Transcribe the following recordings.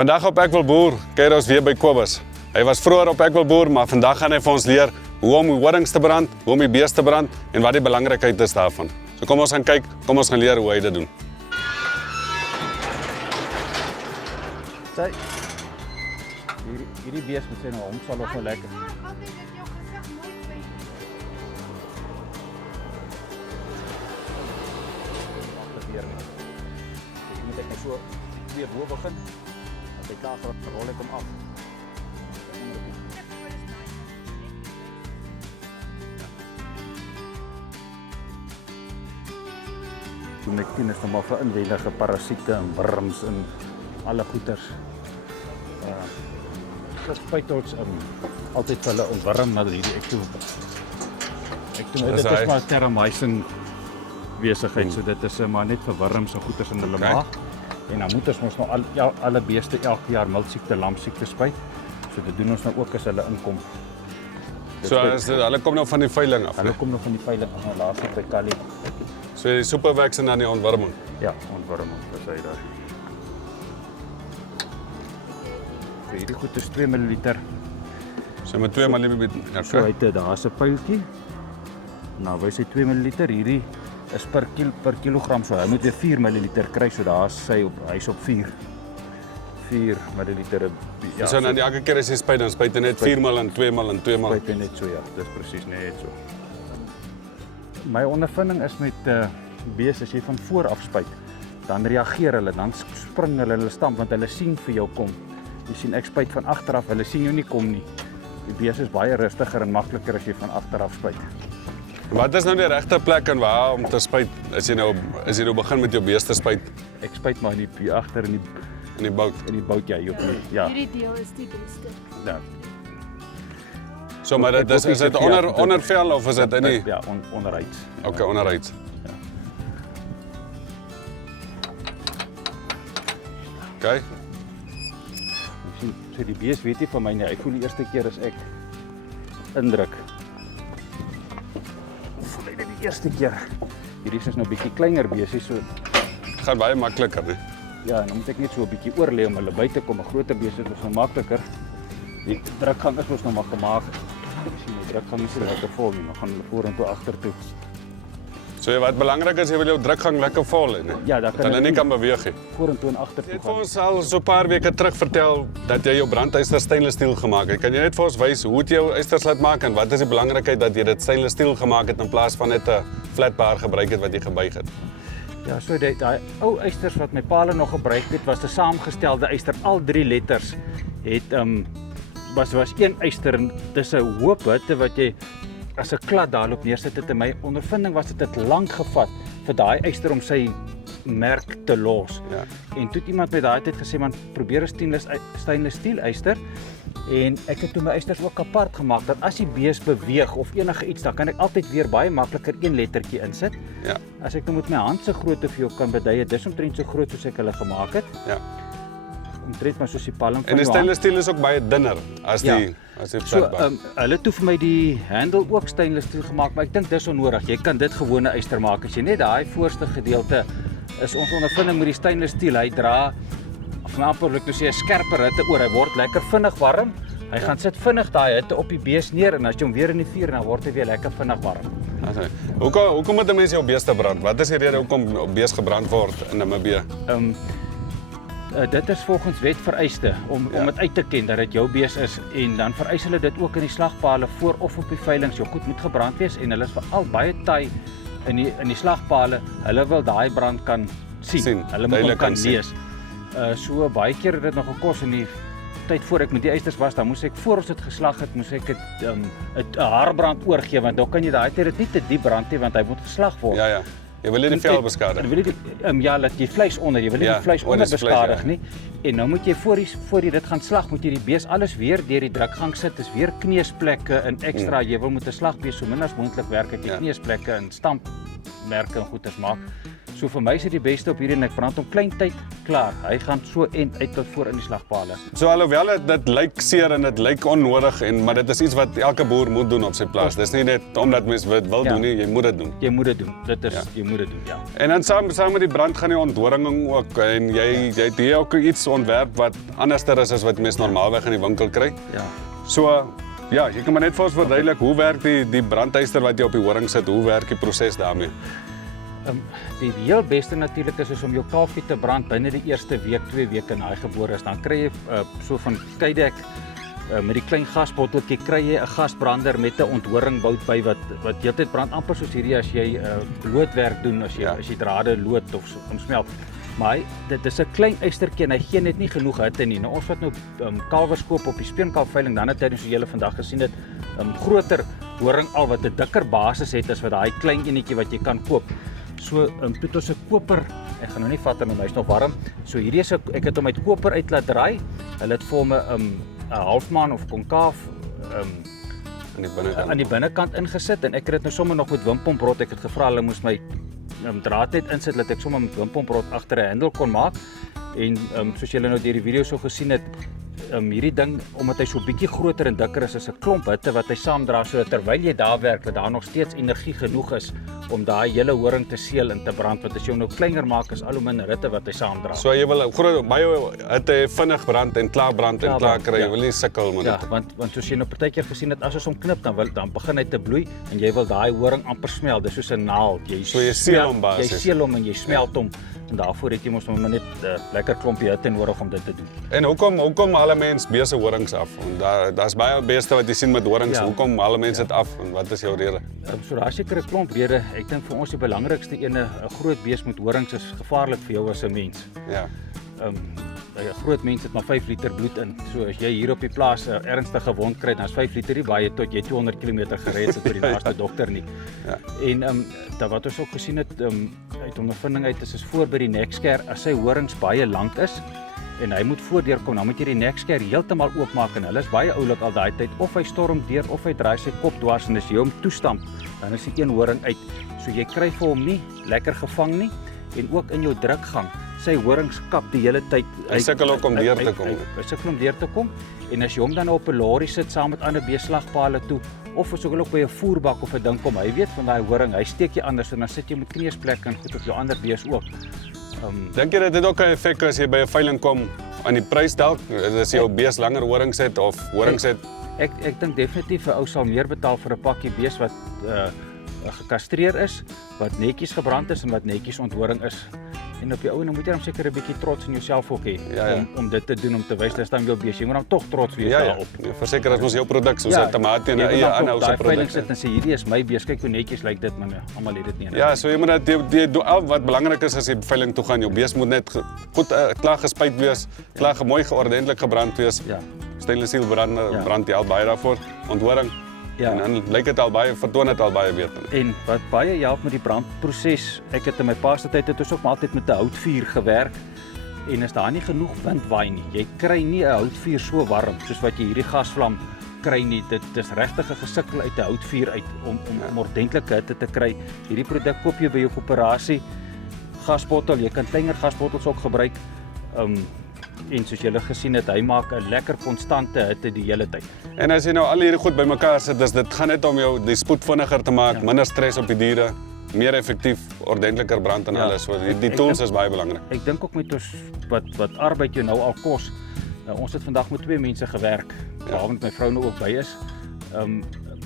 Vandag op Ek wil boer, kuier ons weer by Kobus. Hy was vroeër op Ek wil boer, maar vandag gaan hy vir ons leer hoe om die horings te brand, hoe om die bees te brand en wat die belangrikheid is daarvan. So kom ons gaan kyk, kom ons gaan leer hoe hy dit doen. Sy, hierdie bees met sy hom sal ook wel lekker. Hier moet ek so weer bo begin. As hy klaar is, rol ek hom af. Die nektin is nog maar vir inwendige parasiete en wurms en alle goeters. Spuit ons altyd vir hulle ontwurm na hierdie dit is maar terramycin besigheid, so dit is maar net vir wurms en goeters in hulle maag. En dan moet ons nou alle beeste elke jaar miltsiekte, lamsiekte spuit. So dit doen ons nou ook as hulle inkom. So hulle kom nou van die veiling af. Hulle kom nou van die veiling af, nou laaslik by Kali. So die superwax en dan die ontwurming. Ja, ontwurming, dis hy daar. So hierdie goed is 2 ml. So met 2 ml. So daar's 'n pyltjie. Nou wys hy 2 ml. Hierdie is per kilogram, so hy moet weer 4 ml kry, so hy's op 4 ml. Ja, so dan elke keer as jy spuit, dan spuit jy net 4 ml en 2 ml en 2 ml. Spuit jy net so, ja, dis presies net so. My ondervinding is met beeste, as jy van voor af spuit, dan reageer hulle, dan spring hulle stamp, want hulle sien vir jou kom. Jy sien ek spuit van agteraf, hulle sien jou nie kom nie. Die beeste is baie rustiger en makliker as jy van agteraf spuit. Wat is nou die regte plek en waar om te spuit as jy nou begin met jou beeste spuit? Ek spuit maar hier agter in die bout. In die bout, ja. Hierdie deel is die beste. Ja. So maar is dit onder vel of is dit in die? Ja, onderuit. Okay, onderuit. Ja. Okay. So die bees weet nie van my nie. Ek voel die eerste keer as ek indruk. Voel hy dit die eerste keer. Hierdie is nou 'n bietjie kleiner beesie, so dit gaan baie makliker, nee. Ja, dan moet ek net so 'n bietjie oorlê om hulle by te kom. 'n Groter bees is mos makliker. Die drukgang is mos nou maar gemaak. Ek sien die drukgang is lekker vol nie, maar gaan hulle vorentoe agtertoe. So wat belangrik is, jy wil jou drukgang lekker vol hê, nee. Ja, dan kan hulle nie kan beweeg nie. Vorentoe en agtertoe. Jy het vir ons al so 'n paar weke terug vertel dat jy jou brandyster stainless steel gemaak het. Kan jy net vir ons wys hoe jy jou ysters laat maak en wat is die belangrikheid dat jy dit stainless steel gemaak het in plaas van net 'n flat bar gebruik het wat jy gebuig het? Ja, so daai ou ysters wat my paal nog gebruik het, was 'n saamgestelde yster. Al 3 letters het was een yster en dis 'n hoop hitte wat jy as 'n klad daarop neersit het. In my ondervinding was dit lank gevat vir daai yster om sy merk te los. Ja. En toe het iemand met daai tyd gesê man, probeer 'n stainless steel yster. En ek het toe my ysters ook apart gemaak dat as die bees beweeg of enige iets, dan kan ek altyd weer baie makliker een lettertjie insit. Ja. As ek nou met my hand se grootte vir jou kan bedui, dis omtrent so groot soos ek hulle gemaak het. Ja. Omtrent maar soos die palm van jou hand. En die stainless steel is ook baie dunner as die flat bar. Hulle het toe vir my die handle ook stainless steel gemaak, maar ek dink dis onnodig. Jy kan dit gewone yster maak as jy net daai voorste gedeelte is ons ondervinding met die stainless steel. Hy dra amperlik nou sê 'n skerper hitte oor. Hy word lekker vinnig warm. Hy gaan sit vinnig daai hitte op die bees neer en as jy hom weer in die vuur dan word hy weer lekker vinnig warm. Hoekom moet 'n mens jou beeste brand? Wat is die rede hoekom 'n bees gebrand word in Namibië? Dit is volgens wet vereiste om dit uit te ken dat dit jou bees is en dan vereis hulle dit ook in die slagpale voor of op die veiling. Jou goed moet gebrand wees en hulle is veral baie taai in die slagpale. Hulle wil daai brand kan sien. Hulle moet hom kan lees. So baie keer het dit nog gekos in die tyd voor ek met die ysters was, dan moes ek voor ons dit geslag het, moes ek dit 'n haarbrand oorgee want dan kan jy daai tyd dit nie te diep brand nie want hy moet geslag word. Ja ja. Jy wil nie die vel beskadig. Jy wil nie ja, laat jy vleis onder, jy wil nie die vleis onder beskadig nie. En nou moet jy voor jy dit gaan slag, moet jy die bees alles weer deur die drukgang sit. Dis weer kneusplekke en ekstra. Jy wil met 'n slagbees so min as moontlik werk dat jy kneusplekke en stampmerke en goeders maak. So vir my is dit die beste op hierdie en ek brand hom klein tyd klaar. Hy gaan so uit tot voor in die slagpale. So alhoewel dit lyk seer en dit lyk onnodig maar dit is iets wat elke boer moet doen op sy plaas. Dis nie net omdat mens dit wil doen nie, jy moet dit doen. Jy moet dit doen. Dit is jy moet dit doen, ja. En dan saam met die brand gaan die ontdoringing ook en jy het hier ook iets ontwerp wat anderster is as wat mens normaalweg in die winkel kry. Ja. So ja, jy kan maar net vir ons verduidelik hoe werk die brandeyster wat jy op die horing sit, hoe werk die proses daarmee? Die heel beste natuurlik is om jou kalfie te brand binne die eerste week, 2 weke na hy gebore is. Dan kry jy so van Kydeck met die klein gasbotteltjie kry jy 'n gasbrander met 'n onthoringbout by wat heeltyd brand amper soos hierdie as jy loodwerk doen as jy drade lood of so omsmelt. Maar dit is 'n klein eystertjie en hy gee net nie genoeg hitte nie. Nou ons wat nou kalwers koop op die speenkalfveiling dan het soos julle vandag gesien het, groter horing al wat 'n dikker basis het as wat daai klein enetjie wat jy kan koop. So toe ons 'n koper, ek gaan nou nie vat en hy's nog warm. So hierdie is ek het hom uit koper uit laat draai. Hulle het vir hom 'n halfmaan of konkaaf aan die binnekant ingesit en ek het dit nou sommer nog met wimpomprot. Ek het gevra hulle moes my draad net insit dat ek sommer met wimpomprot agter 'n hendel kon maak. En soos julle nou deur die video so gesien het, hierdie ding omdat hy so bietjie groter en dikker is 'n klomp hitte wat hy saamdra sodat terwyl jy daar werk dat daar nog steeds energie genoeg is om daai hele horing te seël en te brand. Want as jy hom nou kleiner maak is al hoe minder hitte wat hy saamdra. So jy wil baie hitte vinnig brand en klaar brand en klaar kry. Jy wil nie sukkel met dit. Ja, want soos jy nou partykeer gesien het as ons hom knip dan begin hy te bloei en jy wil daai horing amper smelt. Dis soos 'n naald. So jy seël hom basies. Jy seël hom en jy smelt hom. En daarvoor het jy mos maar net lekker klompie hitte nodig om dit te doen. En hoekom alle mense bese horings af? Want daar's baie beeste wat jy sien met horings. Ja. Hoekom alle mense dit af en wat is jou rede? So daar's seker 'n klomp redes. Ek dink vir ons die belangrikste ene, 'n groot bees met horings is gevaarlik vir jou as 'n mens. Ja. 'n Groot mens het maar 5 liter bloed in. So as jy hier op die plaas 'n ernstige wond kry, dan is 5 liter nie baie tot jy 200 km gery het tot die naaste dokter nie. Ja. En wat ons ook gesien het uit ondervinding uit is voor by die neksker as sy horings baie lank is en hy moet voordeurkom, dan moet jy die neksker heeltemal oopmaak en hulle is baie oulik al daai tyd of hy storm deur of hy draai sy kop dwars en as jy hom toestamp, dan is die een horing uit. So jy kry vir hom nie lekker gevang nie en ook in jou drukgang. Sy horings kap die hele tyd. Hy sukkel ook om deur te kom. Hy sukkel om deur te kom en as jy hom dan op 'n lorry sit saam met ander beeslagpale toe of as ook by 'n voerbak of 'n ding kom, hy weet van daai horing, hy steek jy anders en dan sit jy met kneusplek en goed op jou ander bees ook. Dink jy dit het ook 'n effek as jy by 'n veiling kom aan die prys dalk as jy jou bees langer horings het of horings het? Ek dink definitief 'n ou sal meer betaal vir 'n pakkie bees wat gekastreer is, wat netjies gebrand is en wat netjies onthoring is. En op die ou en dan moet jy dan seker 'n bietjie trots in jouself ook hê om dit te doen om te wys dat staan jou bees. Jy moet dan tog trots wees daarop. Ja, verseker as ons jou produk soos 'n tamatie en 'n eie aanhou se produk. Veiling sit en sê hierdie is my bees. Kyk hoe netjies lyk dit, man. Almal het dit nie. Ja, so jy moet dit wat belangrik is as jy veiling toe gaan, jou bees moet net goed klaar gespuit wees, klaar mooi geordentlik gebrand wees. Ja. Stainless steel brand jy al baie daarvoor. Onthoring. Ja. En dan lyk dit al baie vertoon dit al baie beter. En wat baie help met die brandproses, ek het in my pa se tyd het ons ook maar altyd met 'n houtvuur gewerk en as daar nie genoeg wind waai nie, jy kry nie 'n houtvuur so warm soos wat jy hierdie gasvlam kry nie. Dit is regtig 'n gesukkel uit 'n houtvuur uit om ordentlike hitte te kry. Hierdie produk koop jy by jou koöperasie. Gasbottel, jy kan kleiner gasbottels ook gebruik. En soos julle gesien het, hy maak 'n lekker konstante hitte die hele tyd. En as jy nou al hierdie goed bymekaar sit, dit gaan net om jou die spoed vinniger te maak, minder stres op die diere, meer effektief, ordentliker brand en alles. So die tools is baie belangrik. Ek dink ook met ons wat arbeid jou nou al kos. Ons het vandag met 2 mense gewerk, behalwe met my vrou nou ook by is.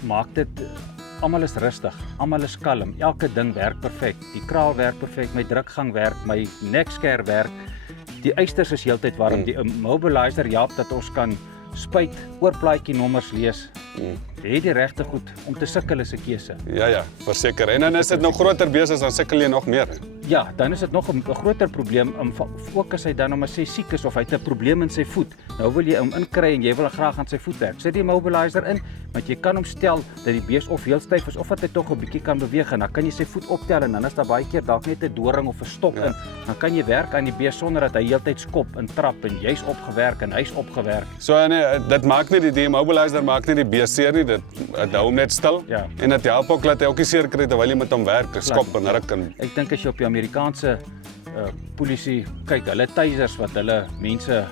Maak dit almal is rustig, almal is kalm, elke ding werk perfek. Die kraal werk perfek, my drukgang werk, my neksker werk. Die eisters is heeltyd warm. Die immobilizer help dat ons kan spuit, oorplaatjie nommers lees. Het die regte goed om te sukkel is 'n keuse. Ja, verseker. En dan is dit nog groter besigheid dan sukkel jy nog meer. Ja, dan is dit nog 'n groter probleem ook as hy dan om sê siek is of hy het 'n probleem in sy voet. Nou wil jy hom inkry en jy wil graag aan sy voet werk. Sit die immobilizer in, want jy kan hom stel dat die bees of heel styf is of dat hy tog 'n bietjie kan beweeg en dan kan jy sy voet optel en dan is daar baie keer dalk net 'n doring of 'n stok in. Dan kan jy werk aan die bees sonder dat hy heeltyd skop en trap en jy's opgewerk en hy's opgewerk. So nee, dit maak nie die immobilizer maak nie die bees seer nie. Dit hou hom net stil en dit help ook dat hy ook nie seer kry terwyl jy met hom werk, skop en ruk en ek dink as jy op jou Amerikaanse polisie, kyk, hulle tasers wat hulle mense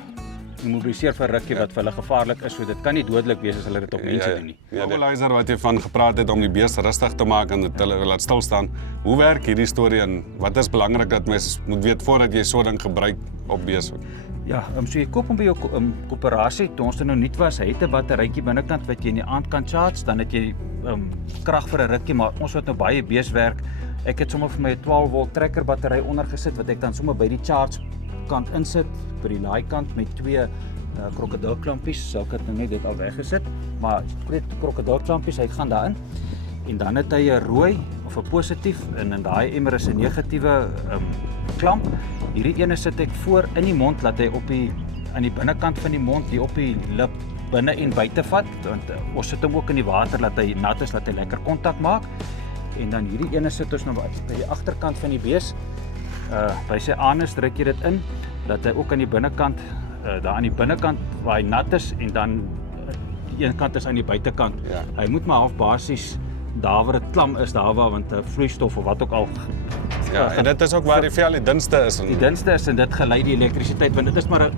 immobiliseer vir rukkie wat vir hulle gevaarlik is, so dit kan nie dodelik wees as hulle dit op mense doen nie. Mobilizer wat jy van gepraat het om die bees rustig te maak en dit hulle laat stil staan. Hoe werk hierdie storie en wat is belangrik dat mens moet weet voordat jy so ding gebruik op bees? Ja, so jy koop hom by jou koöperasie. Toe ons nou nuut was, hy het 'n batterytjie binnekant wat jy in die aand kan charge, dan het jy krag vir 'n rukkie, maar ons wat nou baie beeswerk, ek het sommer vir my 12 volt trekker battery onder gesit wat ek dan sommer by die charge kant insit, by die laai kant met 2 krokodilklampies, so ek het nou net dit al weggesit, maar 2 krokodilklampies, hy gaan daarin. En dan het hy 'n rooi of 'n positief en in daai emmer is 'n negatiewe klamp. Hierdie ene sit ek voor in die mond, laat hy aan die binnekant van die mond, die op die lip binne en buite vat, want ons sit hom ook in die water, laat hy nat is, laat hy lekker kontak maak. En dan hierdie ene sit ons nou by die agterkant van die bees, by sy anus druk jy dit in, dat hy ook aan die binnekant, daar aan die binnekant waar hy nat is en dan die een kant is aan die buitekant. Ja. Hy moet maar half basies daar waar dit klam is, daar waar want vloeistof of wat ook al. Ja, en dit is ook waar die vel die dunste is. Die dunste is en dit gelei die elektrisiteit, want dit is maar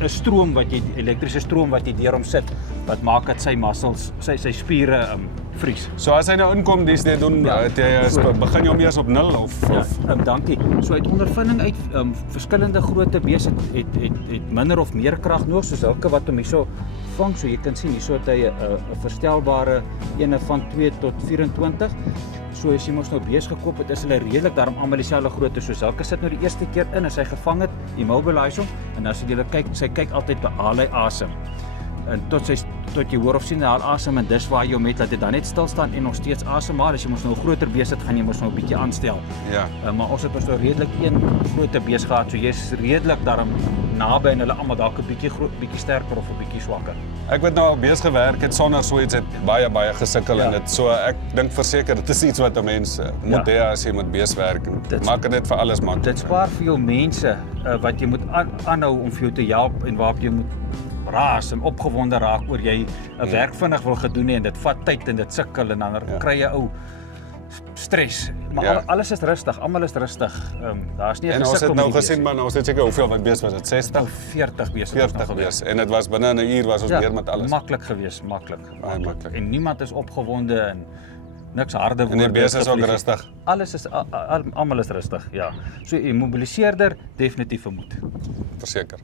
'n stroom wat jy, elektriese stroom wat jy deur hom sit, wat maak dat sy muscles, sy spiere vries. So as hy nou inkom, dis net doen, begin jy hom eers op 0 of? Dankie. So uit ondervinding uit verskillende grootte beeste het minder of meer krag nodig, soos elke wat hom hierso vang. So jy kan sien hierso het hy 'n verstelbare ene van 2 tot 24. So as jy mos nou bees gekoop het, is hulle redelik daarom almal dieselfde grootte. So Elke sit nou die eerste keer in as hy gevang het, immobilize hom en as jy kyk, sy kyk altyd behaal hy asem. En tot jy hoor of sien hy haal asem en dis waar jy hom het, laat dit dan net stil staan en nog steeds asemhaal. As jy mos nou 'n groter bees het, gaan jy mos nou 'n bietjie aanstel. Ja. Maar ons het nou redelik een groot bees gehad, so jy's redelik daarom naby en hulle almal dalk 'n bietjie sterker of 'n bietjie swakker. Ek het nou al bees gewerk het sonder so iets, het baie gesukkel en dit, so ek dink verseker dit is iets wat 'n mens moet hê as jy met bees werk. Maak dit net vir alles maklik. Dit spaar vir jou mense wat jy moet aanhou om vir jou te help en waarop jy moet raas en opgewonde raak oor jy 'n werk vinnig wil gedoen en dit vat tyd en dit sukkel en dan kry jy stres. Maar alles is rustig, almal is rustig. Daar's nie 'n En ons het nou gesien, maar ons het seker hoeveel wat bees was dit? 60? 40 bees. 40 bees. En dit was binne 'n uur was ons deur met alles. Maklik geweest, maklik. Maklik. En niemand is opgewonde en niks harde woorde. En die bees is ook rustig. Alles is almal is rustig, ja. So immobiliseerder definitief vermoed. Verseker.